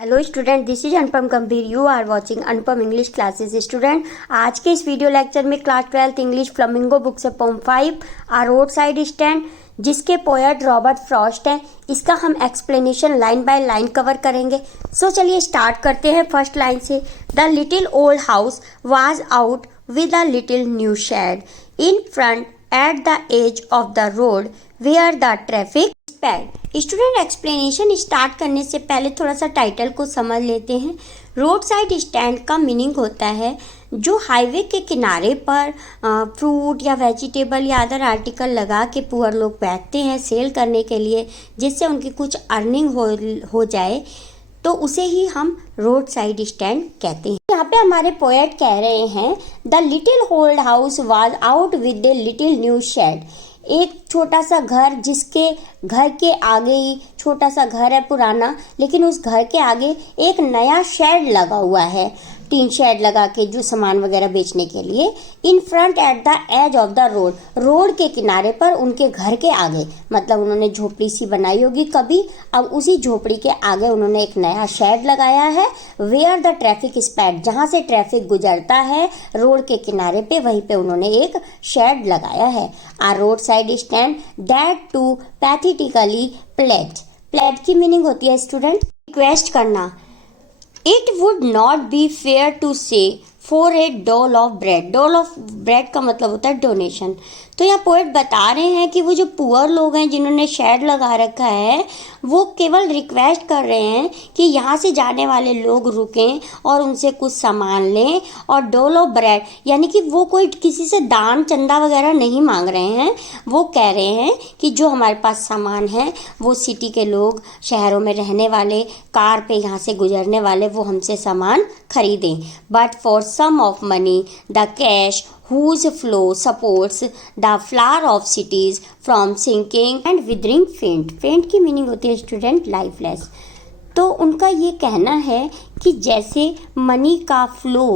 Hello student, this is Anupam Gambhir. You are watching Anupam English classes. Student, आज के इस video lecture में class 12th English Flamingo book से poem 5 a road side stand, जिसके poet Robert Frost हैं, इसका हम explanation line by line cover करेंगे। सो चलिए स्टार्ट करते हैं फर्स्ट लाइन से। The little old house was out with a little new shed in front at the edge of the road where the traffic paid. Student, explanation start करने से पहले थोड़ा सा टाइटल को समझ लेते हैं। रोड साइड स्टैंड का मीनिंग होता है जो हाईवे के किनारे पर फ्रूट या वेजिटेबल या अदर आर्टिकल लगा के पुअर लोग बैठते हैं सेल करने के लिए, जिससे उनकी कुछ अर्निंग हो जाए, तो उसे ही हम रोड साइड स्टैंड कहते हैं। यहाँ पे हमारे पोएट कह रहे हैं the little old house was out with a little new shed. एक छोटा सा घर, जिसके घर के आगे ही छोटा सा घर है पुराना, लेकिन उस घर के आगे एक नया शेड लगा हुआ है, टीन शेड लगा के, जो सामान वगैरह बेचने के लिए। In front at the edge of the road, road के किनारे पर उनके घर के आगे, मतलब उन्होंने झोपड़ी सी बनाई होगी कभी, अब उसी झोपड़ी के आगे उन्होंने एक नया शेड लगाया है। वेयर द ट्रैफिक स्पैड, जहां से ट्रैफिक गुजरता है रोड के किनारे पे, वहीं पे उन्होंने एक शेड लगाया है। A road side stand that too pathetically pled. Pled की मीनिंग होती है स्टूडेंट रिक्वेस्ट करना। It would not be fair to say for a dole of bread। डोल ऑफ ब्रेड का मतलब होता है डोनेशन। तो यहाँ पोएट बता रहे हैं कि वो जो पुअर लोग हैं जिन्होंने शेड लगा रखा है, वो केवल रिक्वेस्ट कर रहे हैं कि यहाँ से जाने वाले लोग रुकें और उनसे कुछ सामान लें। और डोल ऑफ ब्रेड यानी कि वो कोई किसी से दान चंदा वगैरह नहीं मांग रहे हैं, वो कह रहे हैं कि जो हमारे पास सामान है वो सिटी के लोग, शहरों में रहने वाले, कार पे यहाँ से गुजरने वाले, वो हमसे सामान खरीदें। But for some of money the cash whose flow supports the flower of cities from sinking and withering faint। faint की मीनिंग होती है स्टूडेंट लाइफलेस। तो उनका ये कहना है कि जैसे मनी का फ्लो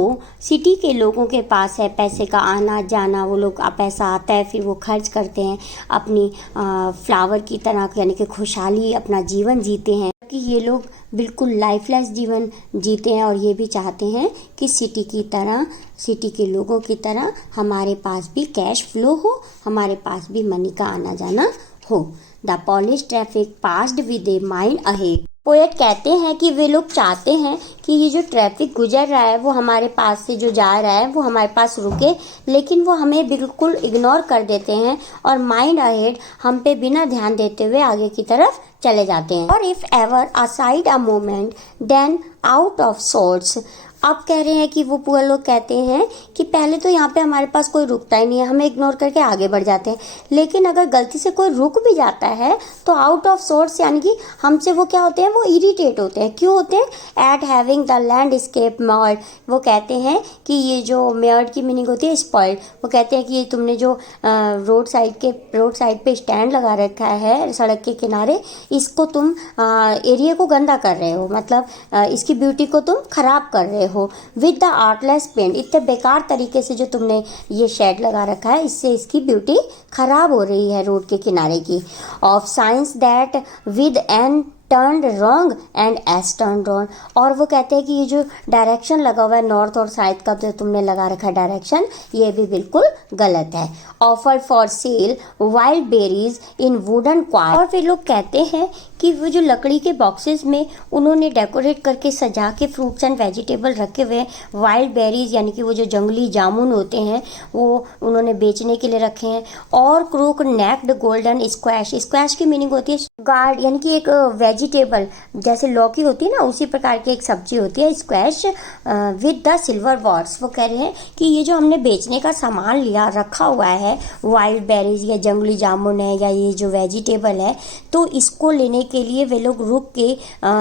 सिटी के लोगों के पास है, पैसे का आना जाना, वो लोग पैसा आता है फिर वो खर्च करते हैं, अपनी फ्लावर की तरह यानी कि खुशहाली अपना जीवन जीते हैं, कि ये लोग बिल्कुल लाइफलेस जीवन जीते हैं और ये भी चाहते हैं कि सिटी की तरह, सिटी के लोगों की तरह हमारे पास भी कैश फ्लो हो, हमारे पास भी मनी का आना जाना हो। The polish traffic passed with a mind ahead. Poet कहते हैं कि वे लोग चाहते हैं कि ये जो ट्रैफिक गुजर रहा है वो हमारे पास से जो जा रहा है वो हमारे पास रुके, लेकिन वो हमें बिल्कुल इग्नोर कर देते हैं और माइंड अहेड हम पे बिना ध्यान देते हुए आगे की तरफ चले जाते हैं। और if ever aside a moment then out of sorts. अब कह रहे हैं कि वो पुअर लोग कहते हैं कि पहले तो यहाँ पे हमारे पास कोई रुकता ही नहीं है, हमें इग्नोर करके आगे बढ़ जाते हैं, लेकिन अगर गलती से कोई रुक भी जाता है तो आउट ऑफ सोर्स यानी कि हमसे वो क्या होते हैं, वो इरिटेट होते हैं। क्यों होते हैं? At having the landscape marred. वो कहते हैं कि ये जो मर्ड की मीनिंग होती है स्पॉइल्ड। वो कहते हैं कि ये तुमने जो रोड साइड पे स्टैंड लगा रखा है सड़क के किनारे, इसको तुम एरिया को गंदा कर रहे हो, मतलब इसकी ब्यूटी को तुम खराब कर रहे हो। विद द आर्टलेस पेंट, इतने बेकार तरीके से जो तुमने ये शेड लगा रखा है, इससे इसकी ब्यूटी खराब हो रही है रोड के किनारे की। Of science that with N turn wrong and S turn wrong. और वो कहते हैं कि ये जो डायरेक्शन लगा हुआ है नॉर्थ और साउथ का, जो तुमने लगा रखा है डायरेक्शन, ये भी बिल्कुल गलत है। Offer for sale wild berries in wooden quart. और फिर लोग कहते हैं कि वो जो लकड़ी के बॉक्सेस में उन्होंने डेकोरेट करके सजा के फ्रूट्स एंड वेजिटेबल रखे हुए, वाइल्ड बेरीज यानी कि वो जो जंगली जामुन होते हैं वो उन्होंने बेचने के लिए रखे हैं। और crook necked golden squash. Squash की मीनिंग होती है गार्ड, यानी कि एक वेजिटेबल, जैसे लौकी होती है ना, उसी प्रकार की एक सब्जी होती है squash with the silver wards. वो कह रहे हैं कि ये जो हमने बेचने का सामान लिया रखा हुआ है, वाइल्ड बेरीज या जंगली जामुन है या ये जो वेजिटेबल है, तो इसको लेने के लिए वे लोग रुक के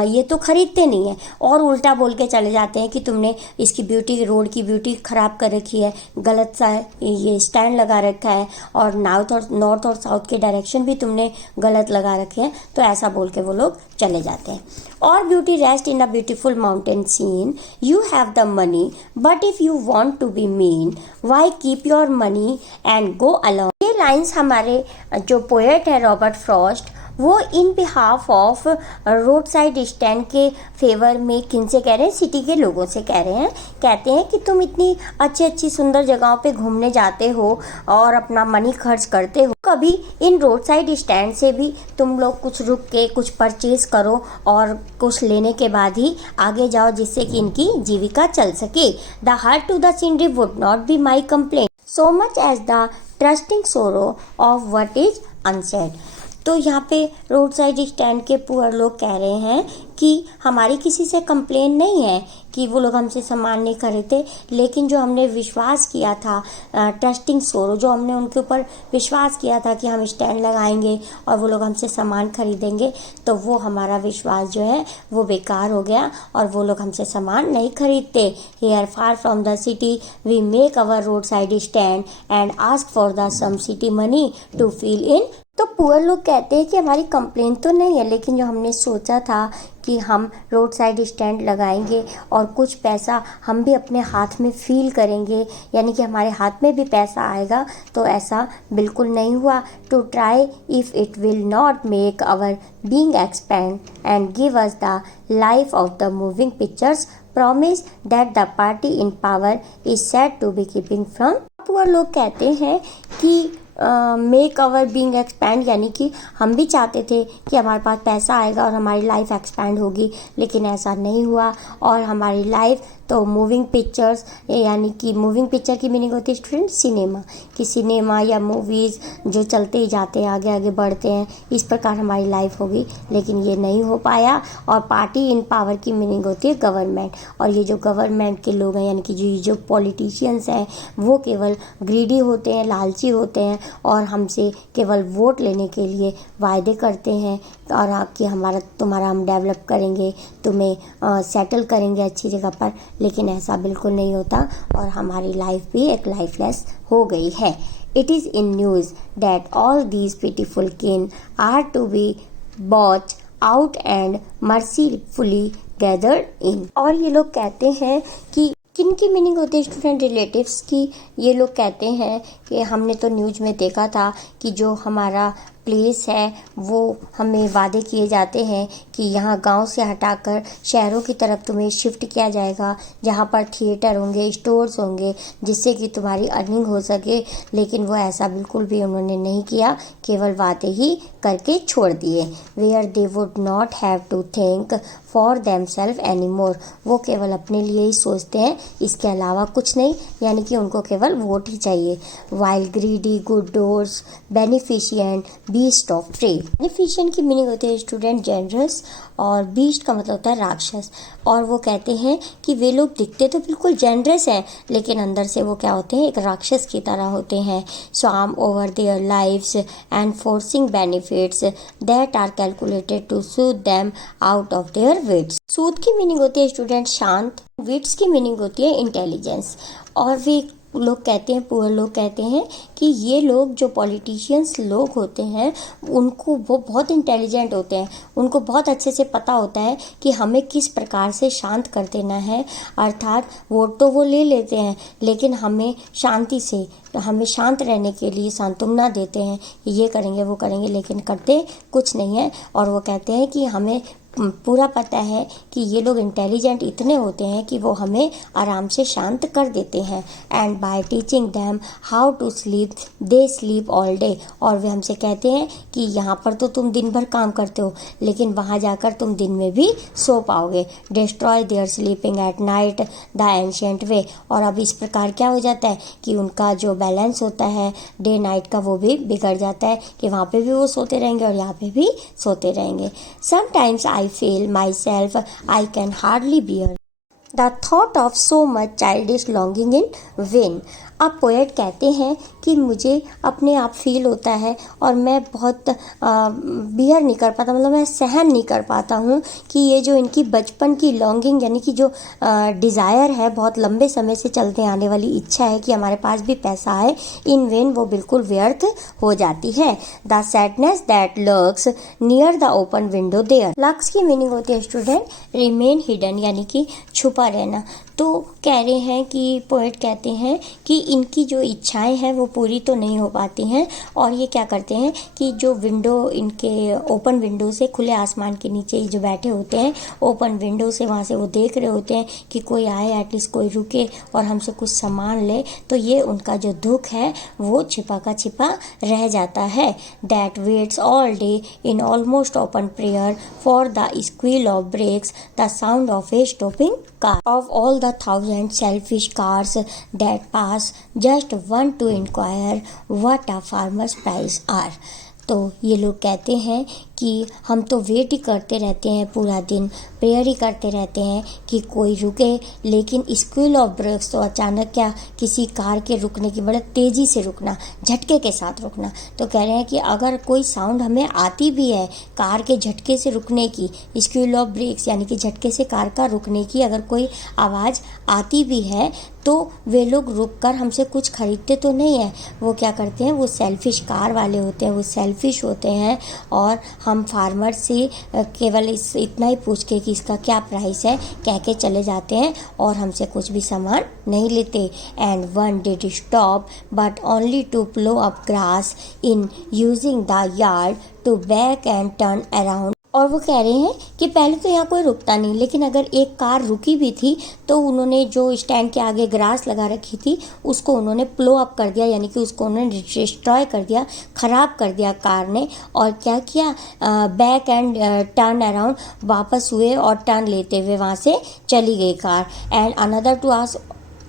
ये तो खरीदते नहीं है और उल्टा बोल के चले जाते हैं कि तुमने इसकी ब्यूटी, रोड की ब्यूटी खराब कर रखी है, गलत सा ये स्टैंड लगा रखा है और नॉर्थ और साउथ के डायरेक्शन भी तुमने गलत लगा रखे हैं, तो ऐसा बोल के वो लोग चले जाते हैं। और beauty rest in a beautiful mountain scene, you have the money but if you want to be mean why keep your money and go along. ये लाइंस हमारे जो पोएट है रॉबर्ट फ्रॉस्ट, वो in behalf of road side stand के favour में किनसे कह रहे हैं, सिटी के लोगों से कह रहे हैं। कहते हैं कि तुम इतनी अच्छी अच्छी सुंदर जगहों पे घूमने जाते हो और अपना मनी खर्च करते हो, कभी इन रोड साइड स्टैंड से भी तुम लोग कुछ रुक के कुछ परचेज करो और कुछ लेने के बाद ही आगे जाओ, जिससे कि इनकी जीविका चल सके। The hurt to the scenery would not be my complaint so much as the trusting sorrow of what is unsaid. तो यहाँ पे रोड साइड स्टैंड के पुअर लोग कह रहे हैं कि हमारी किसी से कंप्लेन नहीं है कि वो लोग हमसे सामान नहीं खरीदते, लेकिन जो हमने विश्वास किया था, ट्रस्टिंग सोरो, जो हमने उनके ऊपर विश्वास किया था कि हम स्टैंड लगाएंगे और वो लोग हमसे सामान खरीदेंगे, तो वो हमारा विश्वास जो है वो बेकार हो गया और वो लोग हमसे सामान नहीं खरीदते। Here far from the city we make our road side stand and ask for the some city money to fill in. तो पुअर लोग कहते हैं कि हमारी कंप्लेन तो नहीं है, लेकिन जो हमने सोचा था कि हम रोड साइड स्टैंड लगाएंगे और कुछ पैसा हम भी अपने हाथ में फील करेंगे, यानी कि हमारे हाथ में भी पैसा आएगा, तो ऐसा बिल्कुल नहीं हुआ। To try if it will not make our being expand and give us the life of the moving pictures promise that the party in power is said to be keeping from. Poor लोग कहते हैं कि make our being expand, यानी कि हम भी चाहते थे कि हमारे पास पैसा आएगा और हमारी लाइफ एक्सपैंड होगी, लेकिन ऐसा नहीं हुआ और हमारी लाइफ तो मूविंग पिक्चर्स, यानी कि मूविंग पिक्चर की मीनिंग होती है स्टूडेंट सिनेमा, कि सिनेमा या मूवीज़ जो चलते ही जाते हैं, आगे आगे बढ़ते हैं, इस प्रकार हमारी लाइफ होगी, लेकिन ये नहीं हो पाया। और पार्टी इन पावर की मीनिंग होती है गवर्नमेंट, और ये जो गवर्नमेंट के लोग हैं, यानी कि जो पॉलिटिशियंस हैं, वो केवल ग्रीडी होते हैं, लालची होते हैं और हमसे केवल वोट लेने के लिए वायदे करते हैं और कि तुम्हारा हम डेवलप करेंगे, तुम्हें सेटल करेंगे अच्छी जगह पर, लेकिन ऐसा बिल्कुल नहीं होता और हमारी लाइफ भी एक लाइफलेस हो गई है। It is in news that all these pitiful kin are to be bought out and mercifully gathered in. और ये लोग कहते हैं कि किन की मीनिंग होती है स्टूडेंट, रिलेटिव्स की। ये लोग कहते हैं कि हमने तो न्यूज़ में देखा था कि जो हमारा प्लेस है वो हमें वादे किए जाते हैं कि यहाँ गांव से हटाकर शहरों की तरफ तुम्हें शिफ्ट किया जाएगा, जहाँ पर थिएटर होंगे, स्टोर्स होंगे, जिससे कि तुम्हारी अर्निंग हो सके, लेकिन वो ऐसा बिल्कुल भी उन्होंने नहीं किया, केवल वादे ही करके छोड़ दिए। Where they would not have to think for themselves any more, वो केवल अपने लिए ही सोचते हैं, इसके अलावा कुछ नहीं, यानी कि उनको केवल वोट ही चाहिए। While greedy good doers beneficent beast of prey. Beneficent की मीनिंग होती है स्टूडेंट जनरस और बीस्ट का मतलब होता है राक्षस। और वो कहते हैं कि वे लोग दिखते तो बिल्कुल जनरस हैं, लेकिन अंदर से वो क्या होते हैं, एक राक्षस की तरह होते हैं। Swarm over their lives and forcing benefits that are calculated to soothe them out of their wits. Soothe की मीनिंग होती है स्टूडेंट शांत, विट्स की मीनिंग होती है इंटेलिजेंस। और वे लोग कहते हैं, पुअर लोग कहते हैं कि ये लोग जो पॉलिटिशियंस लोग होते हैं, उनको वो बहुत इंटेलिजेंट होते हैं, उनको बहुत अच्छे से पता होता है कि हमें किस प्रकार से शांत कर देना है। अर्थात वोट तो वो ले लेते हैं, लेकिन हमें शांति से, हमें शांत रहने के लिए सांत्वना देते हैं, ये करेंगे वो करेंगे, लेकिन करते कुछ नहीं है। और वो कहते हैं कि हमें पूरा पता है कि ये लोग इंटेलिजेंट इतने होते हैं कि वो हमें आराम से शांत कर देते हैं। And by teaching them how to sleep they sleep all day. और वे हमसे कहते हैं कि यहाँ पर तो तुम दिन भर काम करते हो, लेकिन वहाँ जाकर तुम दिन में भी सो पाओगे। Destroy their sleeping at night the ancient way. और अब इस प्रकार क्या हो जाता है कि उनका जो बैलेंस होता है डे नाइट का, वो भी बिगड़ जाता है कि वहाँ पे भी वो सोते रहेंगे और यहाँ पे भी सोते रहेंगे। Sometimes I feel myself I can hardly bear the thought of so much childish longing in vain। अब पोएट कहते हैं कि मुझे अपने आप फील होता है और मैं बहुत बियर नहीं कर पाता, मतलब मैं सहन नहीं कर पाता हूँ कि ये जो इनकी बचपन की लॉन्गिंग, यानी कि जो डिज़ायर है, बहुत लंबे समय से चलते आने वाली इच्छा है कि हमारे पास भी पैसा आए, इन वेन वो बिल्कुल व्यर्थ हो जाती है। The sadness that lurks near the open window there. Lurks की मीनिंग होती है स्टूडेंट रिमेन हिडन, यानी कि छुपा ऊपर है ना। तो कह रहे हैं कि पोएट कहते हैं कि इनकी जो इच्छाएं हैं वो पूरी तो नहीं हो पाती हैं, और ये क्या करते हैं कि जो विंडो इनके ओपन विंडो से, खुले आसमान के नीचे ही जो बैठे होते हैं, ओपन विंडो से वहाँ से वो देख रहे होते हैं कि कोई आए, एटलीस्ट कोई रुके और हमसे कुछ सामान ले, तो ये उनका जो दुख है वो छिपा का छिपा रह जाता है। That waits all day in almost open prayer for the squeal of brakes the sound of a stopping car. Of all the thousand selfish cars that pass, just one to inquire what a farmer's price are. तो ये लोग कहते हैं कि हम तो wait ही करते रहते हैं पूरा दिन, प्रेयर ही करते रहते हैं कि कोई रुके, लेकिन स्क्वील ऑफ ब्रेक्स, तो अचानक क्या किसी कार के रुकने की, बड़े तेज़ी से रुकना, झटके के साथ रुकना। तो कह रहे हैं कि अगर कोई साउंड हमें आती भी है कार के झटके से रुकने की, स्क्वील ऑफ ब्रेक्स यानी कि झटके से कार का रुकने की अगर कोई आवाज़ आती भी है, तो वे लोग रुककर हमसे कुछ खरीदते तो नहीं है। वो क्या करते हैं, वो सेल्फिश कार वाले होते हैं, वो सेल्फिश होते हैं, और हम फार्मर से केवल इतना ही पूछ के कि इसका क्या प्राइस है कह के चले जाते हैं और हमसे कुछ भी सामान नहीं लेते। And one did stop but only to plough up grass in using the yard to back and turn around. और वो कह रहे हैं कि पहले तो यहाँ कोई रुकता नहीं, लेकिन अगर एक कार रुकी भी थी तो उन्होंने जो स्टैंड के आगे ग्रास लगा रखी थी उसको उन्होंने प्लो अप कर दिया, यानी कि उसको उन्होंने डिस्ट्रॉय कर दिया, ख़राब कर दिया कार ने। और क्या किया, बैक एंड टर्न अराउंड, वापस हुए और टर्न लेते हुए वहाँ से चली गई car. And another to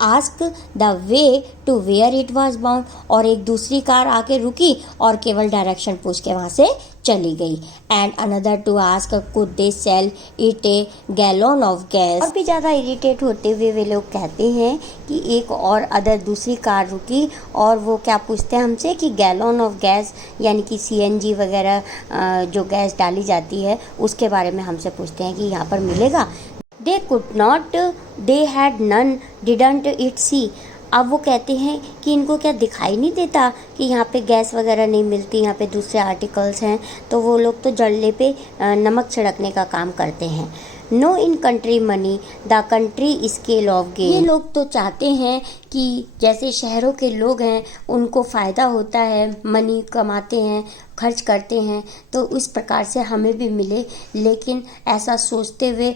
ask the way to where it was bound, और एक दूसरी कार आके रुकी और केवल डायरेक्शन पूछ के वहाँ से चली गई। And another to ask could they sell it a gallon of gas. और भी ज़्यादा इरिटेट होते हुए वे लोग कहते हैं कि एक और दूसरी कार रुकी और वो क्या पूछते हैं हमसे कि गैलन ऑफ गैस यानी कि CNG वगैरह जो गैस डाली जाती है उसके बारे में हमसे पूछते हैं कि यहाँ पर मिलेगा। They could not, they had none, didn't it see। अब वो कहते हैं कि इनको क्या दिखाई नहीं देता कि यहाँ पे गैस वगैरह नहीं मिलती, यहाँ पे दूसरे आर्टिकल्स हैं, तो वो लोग तो जल्ले पे नमक छिड़कने का काम करते हैं। No in country money the country scale of gain. ये लोग तो चाहते हैं कि जैसे शहरों के लोग हैं उनको फ़ायदा होता है, मनी कमाते हैं, खर्च करते हैं, तो इस प्रकार से हमें भी मिले, लेकिन ऐसा सोचते हुए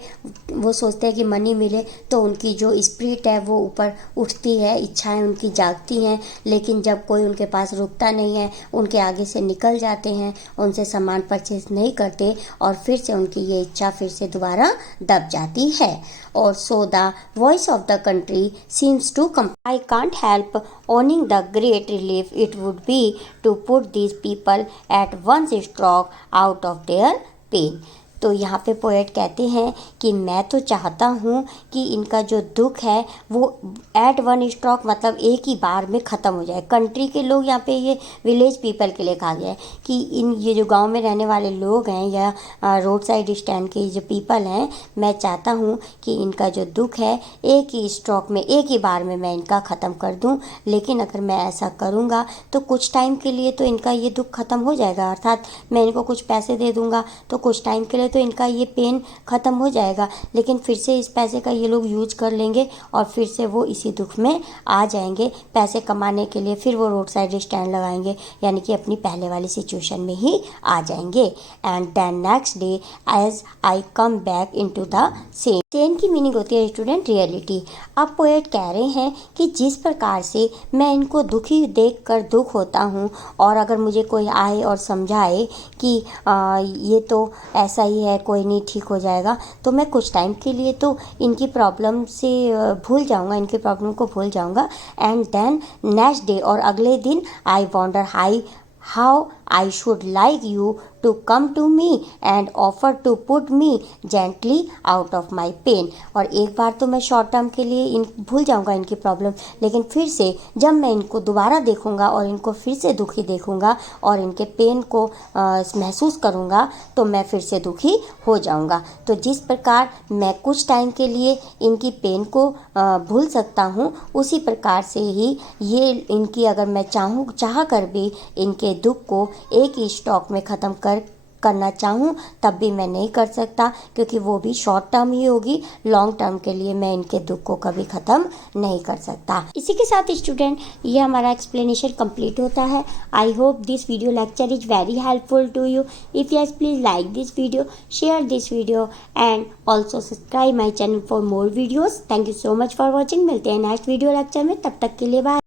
वो सोचते हैं कि मनी मिले तो उनकी जो स्पिरिट है वो ऊपर उठती है, इच्छाएं उनकी जागती हैं, लेकिन जब कोई उनके पास रुकता नहीं है, उनके आगे से निकल जाते हैं, उनसे सामान परचेज नहीं करते और फिर से उनकी ये इच्छा फिर से दोबारा दब जाती है। और so the voice of the country seems to come. I can't help owning the great relief it would be to put these people at once stroke out of their pain। तो यहाँ पे पोएट कहते हैं कि मैं तो चाहता हूँ कि इनका जो दुख है वो एट वन स्ट्रोक मतलब एक ही बार में ख़त्म हो जाए। कंट्री के लोग यहाँ पे ये विलेज पीपल के लिए कहा गया है कि ये जो गांव में रहने वाले लोग हैं या रोड साइड स्टैंड के जो पीपल हैं, मैं चाहता हूँ कि इनका जो दुख है एक ही स्ट्रोक में, एक ही बार में मैं इनका ख़त्म कर दूँ। लेकिन अगर मैं ऐसा करूँगा तो कुछ टाइम के लिए तो इनका ये दुख ख़त्म हो जाएगा, अर्थात मैं इनको कुछ पैसे दे दूँगा तो कुछ टाइम के लिए तो इनका ये पेन ख़त्म हो जाएगा, लेकिन फिर से इस पैसे का ये लोग यूज कर लेंगे और फिर से वो इसी दुख में आ जाएंगे। पैसे कमाने के लिए फिर वो रोड साइड स्टैंड लगाएंगे, यानी कि अपनी पहले वाली सिचुएशन में ही आ जाएंगे। And then next day as I come back into the same. Same की मीनिंग होती है स्टूडेंट रियलिटी। अब पोएट कह रहे हैं कि जिस प्रकार से मैं इनको दुखी देखकर दुख होता हूँ, और अगर मुझे कोई आए और समझाए कि ये तो ऐसा ही है, कोई नहीं, ठीक हो जाएगा, तो मैं कुछ टाइम के लिए तो इनकी प्रॉब्लम से भूल जाऊंगा, इनकी प्रॉब्लम को भूल जाऊंगा। एंड देन नेक्स्ट डे, और अगले दिन, I wonder how I should like you to come to me and offer to put me gently out of my pain। और एक बार तो मैं शॉर्ट टर्म के लिए भूल जाऊंगा इनकी प्रॉब्लम, लेकिन फिर से जब मैं इनको दोबारा देखूंगा और इनको फिर से दुखी देखूंगा और इनके पेन को महसूस करूंगा तो मैं फिर से दुखी हो जाऊंगा। तो जिस प्रकार मैं कुछ टाइम के लिए इनकी पेन को भूल सकता हूँ, उसी प्रकार से ही ये इनकी, अगर मैं चाह कर भी इनके दुख को एक ही स्टॉक में ख़त्म करना चाहूँ तब भी मैं नहीं कर सकता, क्योंकि वो भी शॉर्ट टर्म ही होगी। लॉन्ग टर्म के लिए मैं इनके दुख को कभी ख़त्म नहीं कर सकता। इसी के साथ स्टूडेंट ये हमारा एक्सप्लेनेशन कंप्लीट होता है। I hope this video lecture is very helpful to you. If yes, please like this video, share this video and also subscribe my channel for more videos. Thank you so much for watching. मिलते हैं next video lecture में, तब तक के लिए bye.